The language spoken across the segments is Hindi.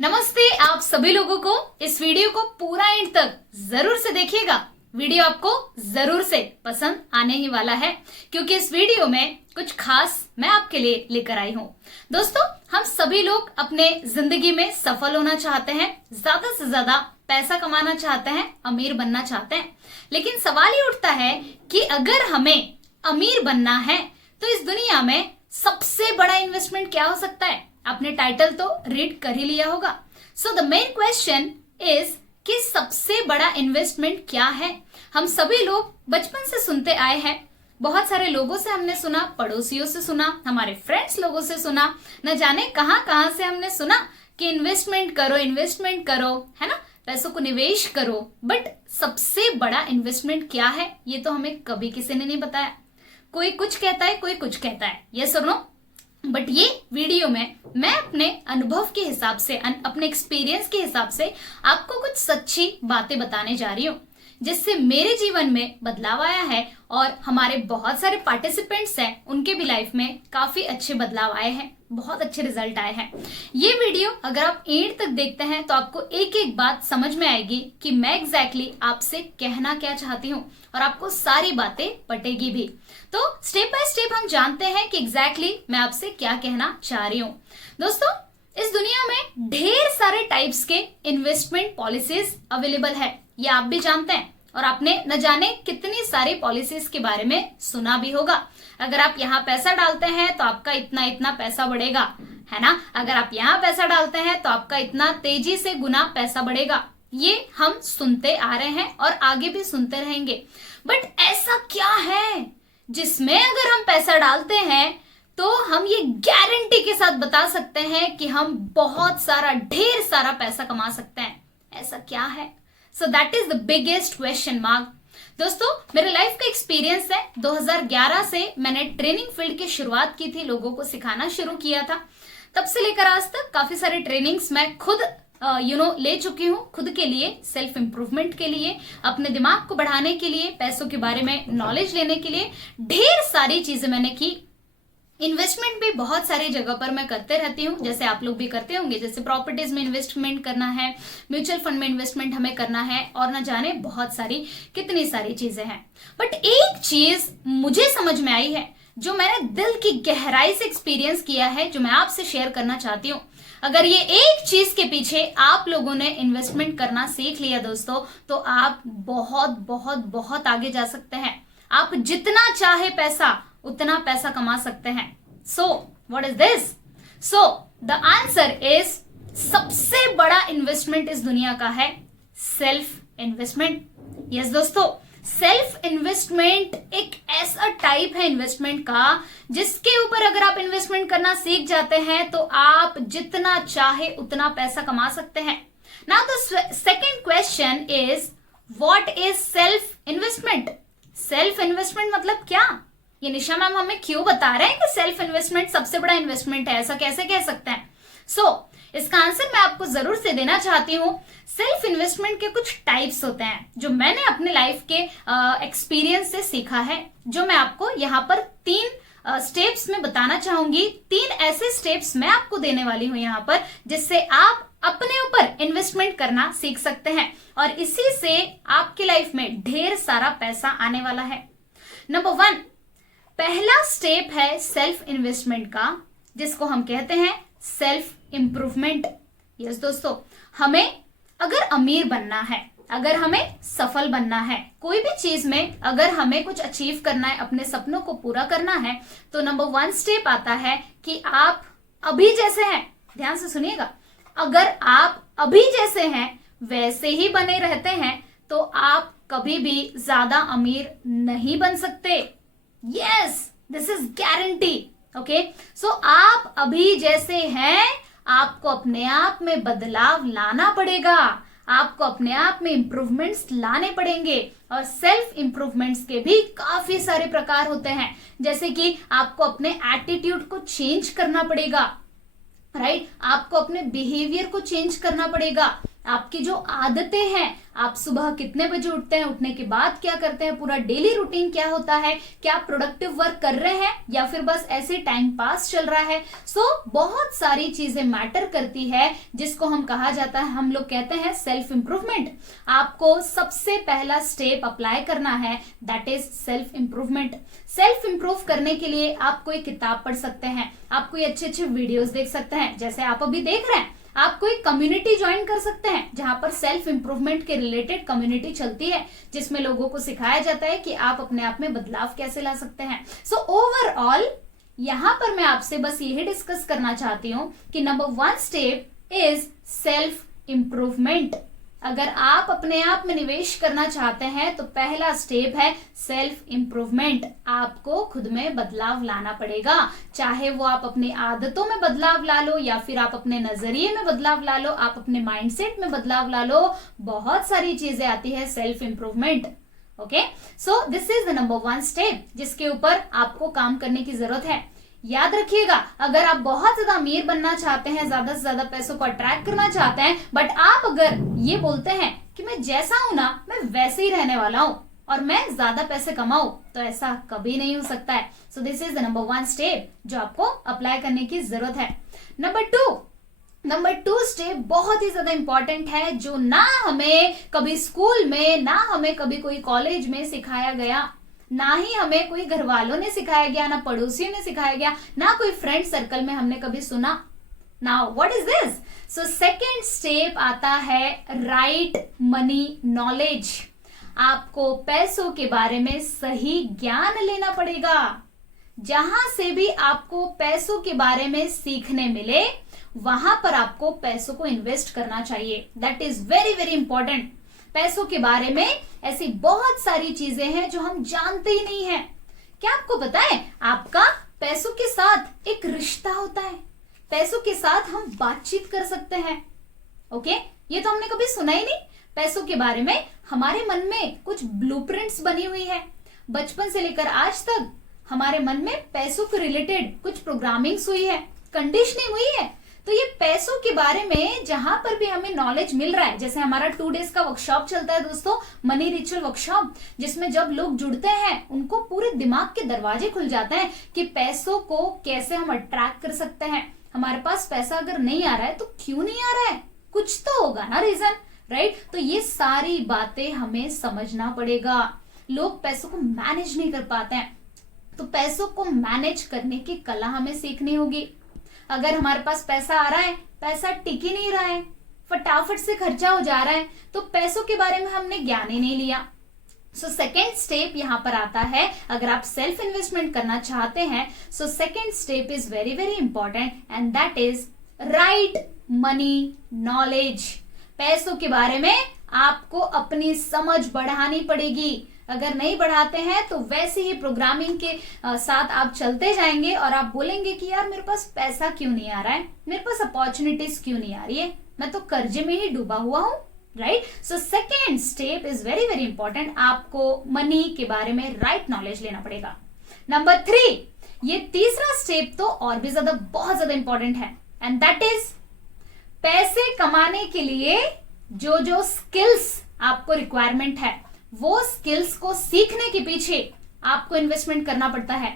नमस्ते आप सभी लोगों को। इस वीडियो को पूरा एंड तक जरूर से देखिएगा। वीडियो आपको जरूर से पसंद आने ही वाला है, क्योंकि इस वीडियो में कुछ खास मैं आपके लिए लेकर आई हूँ। दोस्तों, हम सभी लोग अपने जिंदगी में सफल होना चाहते हैं, ज्यादा से ज्यादा पैसा कमाना चाहते हैं, अमीर बनना चाहते हैं। लेकिन सवाल ये उठता है कि अगर हमें अमीर बनना है तो इस दुनिया में सबसे बड़ा इन्वेस्टमेंट क्या हो सकता है? आपने टाइटल तो रीड कर ही लिया होगा। So the main question is कि सबसे बड़ा इन्वेस्टमेंट क्या है? हम सभी लोग बचपन से सुनते आए हैं, बहुत सारे लोगों से हमने सुना, पड़ोसियों से सुना, हमारे फ्रेंड्स लोगों से सुना, न जाने कहां कहां से हमने सुना कि इन्वेस्टमेंट करो, है ना, पैसों को निवेश करो। बट सबसे बड़ा इन्वेस्टमेंट क्या है, ये तो हमें कभी किसी ने नहीं बताया। कोई कुछ कहता है, कोई कुछ कहता है, ये सुनो। बट ये वीडियो में मैं अपने अनुभव के हिसाब से, अपने एक्सपीरियंस के हिसाब से आपको कुछ सच्ची बातें बताने जा रही हूँ, जिससे मेरे जीवन में बदलाव आया है और हमारे बहुत सारे पार्टिसिपेंट्स हैं, उनके भी लाइफ में काफी अच्छे बदलाव आए हैं, बहुत अच्छे रिजल्ट आए हैं। ये वीडियो अगर आप एंड तक देखते हैं तो आपको एक एक बात समझ में आएगी कि मैं एग्जैक्टली आपसे कहना क्या चाहती हूँ, और आपको सारी बातें पटेगी भी। तो स्टेप बाय स्टेप हम जानते हैं कि एग्जैक्टली मैं आपसे क्या कहना चाह रही हूँ। दोस्तों, इस दुनिया में ढेर सारे टाइप्स के इन्वेस्टमेंट पॉलिसीज अवेलेबल है, ये आप भी जानते हैं, और आपने न जाने कितनी सारी पॉलिसीज के बारे में सुना भी होगा। अगर आप यहाँ पैसा डालते हैं तो आपका इतना इतना पैसा बढ़ेगा, है ना। अगर आप यहाँ पैसा डालते हैं तो आपका इतना तेजी से गुना पैसा बढ़ेगा। ये हम सुनते आ रहे हैं और आगे भी सुनते रहेंगे। बट ऐसा क्या है जिसमें अगर हम पैसा डालते हैं तो हम ये गारंटी के साथ बता सकते हैं कि हम बहुत सारा, ढेर सारा पैसा कमा सकते हैं? ऐसा क्या है? So that is the biggest question mark. दोस्तों, मेरे लाइफ का एक्सपीरियंस है, 2011 से मैंने ट्रेनिंग फील्ड की शुरुआत की थी, लोगों को सिखाना शुरू किया था। तब से लेकर आज तक काफी सारे ट्रेनिंग्स मैं खुद ले चुकी हूँ, खुद के लिए, सेल्फ इंप्रूवमेंट के लिए, अपने दिमाग को बढ़ाने के लिए, पैसों के बारे में नॉलेज लेने के लिए ढेर सारी चीजें मैंने की। इन्वेस्टमेंट भी बहुत सारी जगह पर मैं करते रहती हूँ, जैसे आप लोग भी करते होंगे। जैसे प्रॉपर्टीज में इन्वेस्टमेंट करना है, म्यूचुअल फंड में इन्वेस्टमेंट हमें करना है, और न जाने बहुत सारी, कितनी सारी चीजें हैं। बट एक चीज मुझे समझ में आई है, जो मैंने दिल की गहराई से एक्सपीरियंस किया है, जो मैं आपसे शेयर करना चाहती हूँ। अगर ये एक चीज के पीछे आप लोगों ने इन्वेस्टमेंट करना सीख लिया दोस्तों, तो आप बहुत बहुत बहुत आगे जा सकते हैं। आप जितना चाहे पैसा, उतना पैसा कमा सकते हैं। So what is this? So the answer is, सबसे बड़ा इन्वेस्टमेंट इस दुनिया का है सेल्फ इन्वेस्टमेंट। यस दोस्तों, सेल्फ इन्वेस्टमेंट एक ऐसा टाइप है इन्वेस्टमेंट का, जिसके ऊपर अगर आप इन्वेस्टमेंट करना सीख जाते हैं तो आप जितना चाहे उतना पैसा कमा सकते हैं। Now the second question is, what is self investment? Self investment मतलब क्या? ये निशा मैम हमें क्यों बता रहे हैं कि सेल्फ इन्वेस्टमेंट सबसे बड़ा इन्वेस्टमेंट है? ऐसा कैसे कह सकते हैं? इसका आंसर मैं आपको जरूर से देना चाहती हूँ। सेल्फ इन्वेस्टमेंट के कुछ टाइप्स होते हैं, जो मैंने अपने लाइफ के एक्सपीरियंस से सीखा है, जो मैं आपको यहाँ पर 3 स्टेप्स में बताना चाहूंगी। 3 ऐसे स्टेप्स मैं आपको देने वाली हूँ यहाँ पर, जिससे आप अपने ऊपर इन्वेस्टमेंट करना सीख सकते हैं, और इसी से आपकी लाइफ में ढेर सारा पैसा आने वाला है। नंबर 1, पहला स्टेप है सेल्फ इन्वेस्टमेंट का, जिसको हम कहते हैं सेल्फ इंप्रूवमेंट। यस दोस्तों, हमें अगर अमीर बनना है, अगर हमें सफल बनना है, कोई भी चीज में अगर हमें कुछ अचीव करना है, अपने सपनों को पूरा करना है, तो नंबर 1 स्टेप आता है कि आप अभी जैसे हैं, ध्यान से सुनिएगा, अगर आप अभी जैसे हैं वैसे ही बने रहते हैं तो आप कभी भी ज्यादा अमीर नहीं बन सकते। Yes, this is guarantee. Okay, so आप अभी जैसे हैं, आपको अपने आप में बदलाव लाना पड़ेगा, आपको अपने आप में इंप्रूवमेंट्स लाने पड़ेंगे। और सेल्फ इंप्रूवमेंट्स के भी काफी सारे प्रकार होते हैं, जैसे कि आपको अपने एटीट्यूड को चेंज करना पड़ेगा, राइट? आपको अपने बिहेवियर को चेंज करना पड़ेगा, आपकी जो आदतें हैं, आप सुबह कितने बजे उठते हैं, उठने के बाद क्या करते हैं, पूरा डेली रूटीन क्या होता है, क्या आप प्रोडक्टिव वर्क कर रहे हैं या फिर बस ऐसे टाइम पास चल रहा है। सो बहुत सारी चीजें मैटर करती है, जिसको हम कहा जाता है, हम लोग कहते हैं सेल्फ इंप्रूवमेंट। आपको सबसे पहला स्टेप अप्लाई करना है, that is self improvement. Self improve करने के लिए आप कोई किताब पढ़ सकते हैं, आप कोई अच्छे अच्छे वीडियोस देख सकते हैं, जैसे आप अभी देख रहे हैं। आप कोई कम्युनिटी ज्वाइन कर सकते हैं जहां पर सेल्फ इंप्रूवमेंट के रिलेटेड कम्युनिटी चलती है, जिसमें लोगों को सिखाया जाता है कि आप अपने आप में बदलाव कैसे ला सकते हैं। सो ओवरऑल यहां पर मैं आपसे बस यही डिस्कस करना चाहती हूं कि number 1 step is self improvement. अगर आप अपने आप में निवेश करना चाहते हैं तो पहला स्टेप है सेल्फ इंप्रूवमेंट। आपको खुद में बदलाव लाना पड़ेगा, चाहे वो आप अपनी आदतों में बदलाव ला लो या फिर आप अपने नजरिए में बदलाव ला लो, आप अपने माइंडसेट में बदलाव ला लो। बहुत सारी चीजें आती है self improvement. Okay, so this is the number 1 step जिसके ऊपर आपको काम करने की जरूरत है। याद रखिएगा, अगर आप बहुत ज्यादा अमीर बनना चाहते हैं, ज्यादा से ज्यादा पैसों को अट्रैक्ट करना चाहते हैं, बट आप अगर ये बोलते हैं कि मैं जैसा हूं ना मैं वैसे ही रहने वाला हूं और मैं ज्यादा पैसे कमाऊं, तो ऐसा कभी नहीं हो सकता है। सो this is the number 1 step जो आपको अप्लाई करने की जरूरत है। नंबर टू स्टेप बहुत ही ज्यादा इंपॉर्टेंट है, जो ना हमें कभी स्कूल में, ना हमें कभी कोई कॉलेज में सिखाया गया, ना ही हमें कोई घर वालों ने सिखाया गया, ना पड़ोसियों ने सिखाया गया, ना कोई फ्रेंड सर्कल में हमने कभी सुना। Now what is this? So second step आता है राइट मनी नॉलेज। आपको पैसों के बारे में सही ज्ञान लेना पड़ेगा। जहां से भी आपको पैसों के बारे में सीखने मिले, वहां पर आपको पैसों को इन्वेस्ट करना चाहिए। That is very very important. पैसों के बारे में ऐसी बहुत सारी चीजें हैं जो हम जानते ही नहीं हैं। क्या आपको पता है, आपका पैसों के साथ एक रिश्ता होता है, पैसों के साथ हम बातचीत कर सकते हैं। ओके, ये तो हमने कभी सुना ही नहीं। पैसों के बारे में हमारे मन में कुछ ब्लूप्रिंट्स बनी हुई है। बचपन से लेकर आज तक हमारे मन में पैसों के रिलेटेड कुछ प्रोग्रामिंग्स हुई है, कंडीशनिंग हुई है। तो ये पैसों के बारे में जहां पर भी हमें नॉलेज मिल रहा है, जैसे हमारा 2 डेज का वर्कशॉप चलता है दोस्तों, मनी रिचुअल वर्कशॉप, जिसमें जब लोग जुड़ते हैं उनको पूरे दिमाग के दरवाजे खुल जाते हैं कि पैसों को कैसे हम अट्रैक्ट कर सकते हैं। हमारे पास पैसा अगर नहीं आ रहा है तो क्यों नहीं आ रहा है, कुछ तो होगा ना रीजन, राइट? तो ये सारी बातें हमें समझना पड़ेगा। लोग पैसों को मैनेज नहीं कर पाते हैं, तो पैसों को मैनेज करने की कला हमें सीखनी होगी। अगर हमारे पास पैसा आ रहा है, पैसा टिक ही नहीं रहा है, फटाफट से खर्चा हो जा रहा है, तो पैसों के बारे में हमने ज्ञान ही नहीं लिया। सो सेकेंड स्टेप यहां पर आता है, अगर आप सेल्फ इन्वेस्टमेंट करना चाहते हैं, so second step is very very important and that is right money knowledge. पैसों के बारे में आपको अपनी समझ बढ़ानी पड़ेगी। अगर नहीं बढ़ाते हैं तो वैसे ही प्रोग्रामिंग के साथ आप चलते जाएंगे और आप बोलेंगे कि यार मेरे पास पैसा क्यों नहीं आ रहा है, मेरे पास अपॉर्चुनिटीज क्यों नहीं आ रही है, मैं तो कर्जे में ही डूबा हुआ हूं, right? So second step is very very important. आपको मनी के बारे में राइट नॉलेज लेना पड़ेगा। नंबर 3, ये तीसरा स्टेप तो और भी ज्यादा बहुत ज्यादा इंपॉर्टेंट है एंड दैट इज पैसे कमाने के लिए जो जो स्किल्स आपको रिक्वायरमेंट है, वो स्किल्स को सीखने के पीछे आपको इन्वेस्टमेंट करना पड़ता है।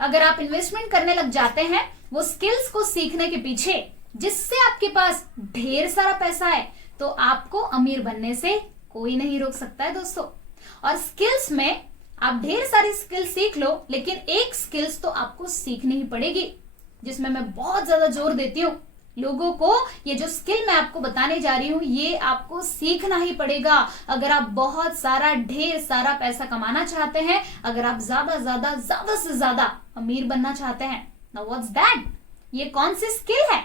अगर आप इन्वेस्टमेंट करने लग जाते हैं वो स्किल्स को सीखने के पीछे, जिससे आपके पास ढेर सारा पैसा है, तो आपको अमीर बनने से कोई नहीं रोक सकता है दोस्तों। और स्किल्स में आप ढेर सारी स्किल सीख लो, लेकिन एक स्किल्स तो आपको सीखनी ही पड़ेगी, जिसमें मैं बहुत ज्यादा जोर देती हूँ लोगों को। ये जो स्किल मैं आपको बताने जा रही हूँ, ये आपको सीखना ही पड़ेगा अगर आप बहुत सारा ढेर सारा पैसा कमाना चाहते हैं, अगर आप ज्यादा से ज्यादा अमीर बनना चाहते हैं। Now what's that? ये कौन सी स्किल है?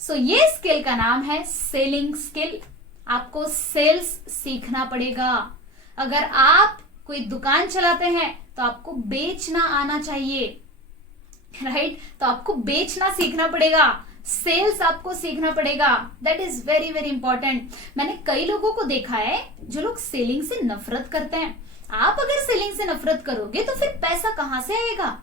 सो ये स्किल का नाम है सेलिंग स्किल। आपको सेल्स सीखना पड़ेगा। अगर आप कोई दुकान चलाते हैं तो आपको बेचना आना चाहिए, राइट? तो आपको बेचना सीखना पड़ेगा, सेल्स आपको सीखना पड़ेगा। That is very very important. मैंने कई लोगों को देखा है जो लोग सेलिंग से नफरत करते हैं। आप अगर सेलिंग से नफरत करोगे तो फिर पैसा कहां से आएगा?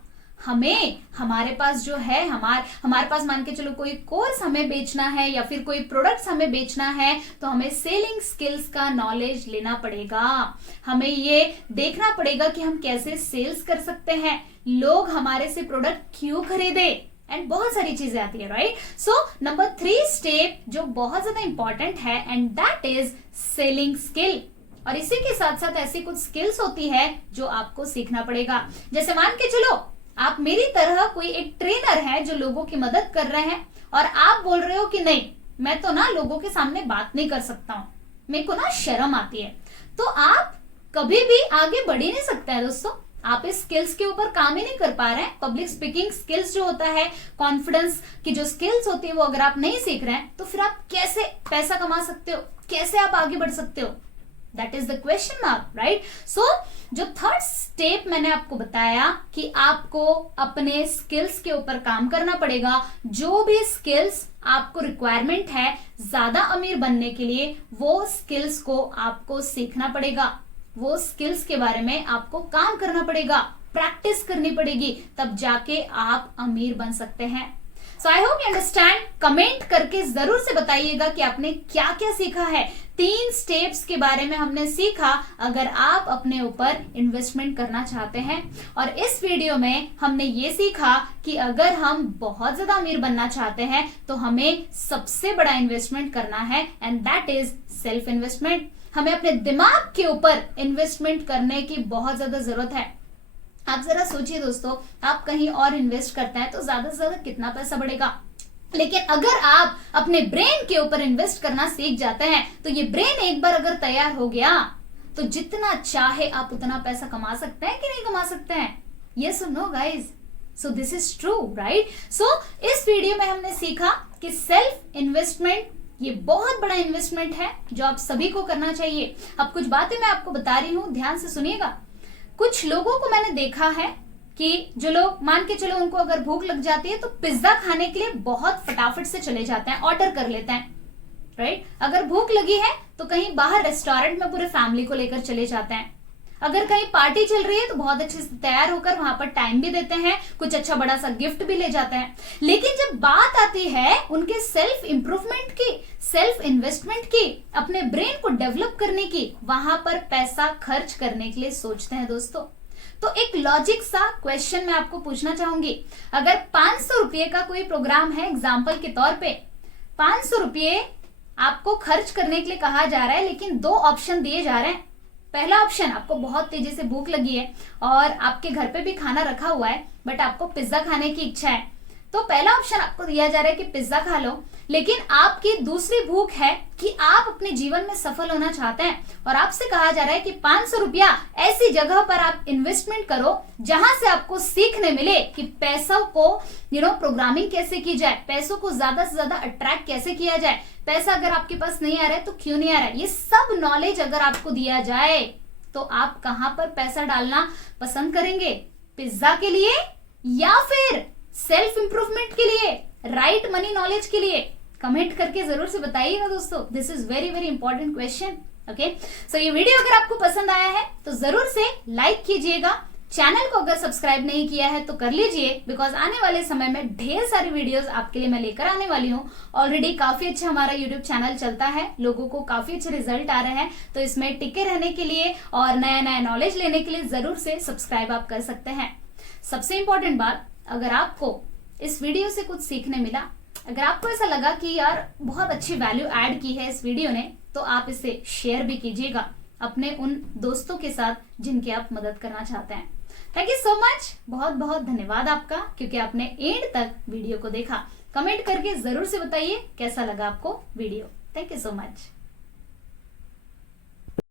हमारे पास जो है हमारे पास मान के चलो कोई कोर्स हमें बेचना है या फिर कोई प्रोडक्ट्स हमें बेचना है, तो हमें सेलिंग स्किल्स का नॉलेज लेना पड़ेगा। हमें ये देखना पड़ेगा कि हम कैसे सेल्स कर सकते हैं, लोग हमारे से प्रोडक्ट क्यों खरीदे, एंड बहुत सारी चीजें आती है, राइट। सो नंबर 3 स्टेप जो बहुत ज्यादा इंपॉर्टेंट है, and that is selling skill. और इसी के साथ साथ ऐसी कुछ स्किल्स होती है जो आपको सीखना पड़ेगा। जैसे मान के चलो आप मेरी तरह कोई एक ट्रेनर है जो लोगों की मदद कर रहे हैं, और आप बोल रहे हो कि नहीं, मैं तो ना लोगों के सामने बात नहीं कर सकता हूं, मेरे को ना शर्म आती है, तो आप कभी भी आगे बढ़ ही नहीं सकते हैं दोस्तों। आप इस स्किल्स के ऊपर काम ही नहीं कर पा रहे हैं। पब्लिक स्पीकिंग स्किल्स जो होता है, कॉन्फिडेंस की जो स्किल्स होती है, वो अगर आप नहीं सीख रहे हैं तो फिर आप कैसे पैसा कमा सकते हो, कैसे आप आगे बढ़ सकते हो? That is the question mark, right. So जो 3rd स्टेप मैंने आपको बताया कि आपको अपने स्किल्स के ऊपर काम करना पड़ेगा। जो भी स्किल्स आपको रिक्वायरमेंट है ज्यादा अमीर बनने के लिए, वो स्किल्स को आपको सीखना पड़ेगा, वो स्किल्स के बारे में आपको काम करना पड़ेगा, प्रैक्टिस करनी पड़ेगी, तब जाके आप अमीर बन सकते हैं। So I hope you understand. Comment करके जरूर से बताइएगा कि आपने क्या क्या सीखा है। 3 स्टेप्स के बारे में हमने सीखा अगर आप अपने ऊपर इन्वेस्टमेंट करना चाहते हैं। और इस वीडियो में हमने ये सीखा कि अगर हम बहुत ज्यादा अमीर बनना चाहते हैं तो हमें सबसे बड़ा इन्वेस्टमेंट करना है, and that is self investment. हमें अपने दिमाग के ऊपर इन्वेस्टमेंट करने की बहुत ज्यादा जरूरत है। आप जरा सोचिए दोस्तों, आप कहीं और इन्वेस्ट करते हैं तो ज्यादा से ज्यादा कितना पैसा बढ़ेगा, लेकिन अगर आप अपने ब्रेन के ऊपर इन्वेस्ट करना सीख जाते हैं तो ये ब्रेन एक बार अगर तैयार हो गया तो जितना चाहे आप उतना पैसा कमा सकते हैं कि नहीं कमा सकते हैं? यस और no guys? So this is true, right. So इस वीडियो में हमने सीखा कि सेल्फ इन्वेस्टमेंट ये बहुत बड़ा इन्वेस्टमेंट है जो आप सभी को करना चाहिए। अब कुछ बातें मैं आपको बता रही हूं, ध्यान से सुनिएगा। कुछ लोगों को मैंने देखा है कि जो लोग मान के चलो उनको अगर भूख लग जाती है तो पिज्जा खाने के लिए बहुत फटाफट से चले जाते हैं, ऑर्डर कर लेते हैं, राइट। अगर भूख लगी है तो कहीं बाहर रेस्टोरेंट में पूरे फैमिली को लेकर चले जाते हैं। अगर कहीं पार्टी चल रही है तो बहुत अच्छे से तैयार होकर वहां पर टाइम भी देते हैं, कुछ अच्छा बड़ा सा गिफ्ट भी ले जाते हैं। लेकिन जब बात आती है उनके सेल्फ इंप्रूवमेंट की, सेल्फ इन्वेस्टमेंट की, अपने ब्रेन को डेवलप करने की, वहां पर पैसा खर्च करने के लिए सोचते हैं दोस्तों। तो एक लॉजिक सा क्वेश्चन मैं आपको पूछना चाहूंगी। अगर 500 रुपये का कोई प्रोग्राम है, एग्जाम्पल के तौर पे 500 रुपये आपको खर्च करने के लिए कहा जा रहा है, लेकिन 2 ऑप्शन दिए जा रहे हैं। पहला ऑप्शन, आपको बहुत तेजी से भूख लगी है और आपके घर पे भी खाना रखा हुआ है, बट आपको पिज्जा खाने की इच्छा है, तो पहला ऑप्शन आपको दिया जा रहा है कि पिज्जा खा लो। लेकिन आपकी दूसरी भूख है कि आप अपने जीवन में सफल होना चाहते हैं, और आपसे कहा जा रहा है कि 500 रुपया ऐसी जगह पर आप इन्वेस्टमेंट करो जहां से आपको सीखने मिले कि पैसों को प्रोग्रामिंग कैसे की जाए, पैसों को ज्यादा से ज्यादा अट्रैक्ट कैसे किया जाए, पैसा अगर आपके पास नहीं आ रहा है तो क्यों नहीं आ रहा है, ये सब नॉलेज अगर आपको दिया जाए तो आप कहां पर पैसा डालना पसंद करेंगे? पिज्जा के लिए या फिर सेल्फ इंप्रूवमेंट के लिए, राइट मनी नॉलेज के लिए? कमेंट करके जरूर से बताइएगा दोस्तों। This is very very important question. Okay, so ये वीडियो अगर आपको पसंद आया है तो जरूर से लाइक कीजिएगा। चैनल को अगर सब्सक्राइब नहीं किया है तो कर लीजिए, बिकॉज आने वाले समय में ढेर सारी वीडियोस आपके लिए मैं लेकर आने वाली हूँ। ऑलरेडी काफी अच्छा हमारा यूट्यूब चैनल चलता है, लोगों को काफी अच्छे रिजल्ट आ रहे हैं, तो इसमें टिके रहने के लिए और नया नया नॉलेज लेने के लिए जरूर से सब्सक्राइब आप कर सकते हैं। सबसे इंपॉर्टेंट बात, अगर आपको इस वीडियो से कुछ सीखने मिला, अगर आपको ऐसा लगा कि यार बहुत अच्छी वैल्यू ऐड की है इस वीडियो ने, तो आप इसे शेयर भी कीजिएगा अपने उन दोस्तों के साथ जिनकी आप मदद करना चाहते हैं। थैंक यू सो मच, बहुत बहुत धन्यवाद आपका, क्योंकि आपने एंड तक वीडियो को देखा। कमेंट करके जरूर से बताइए कैसा लगा आपको video. Thank you so much.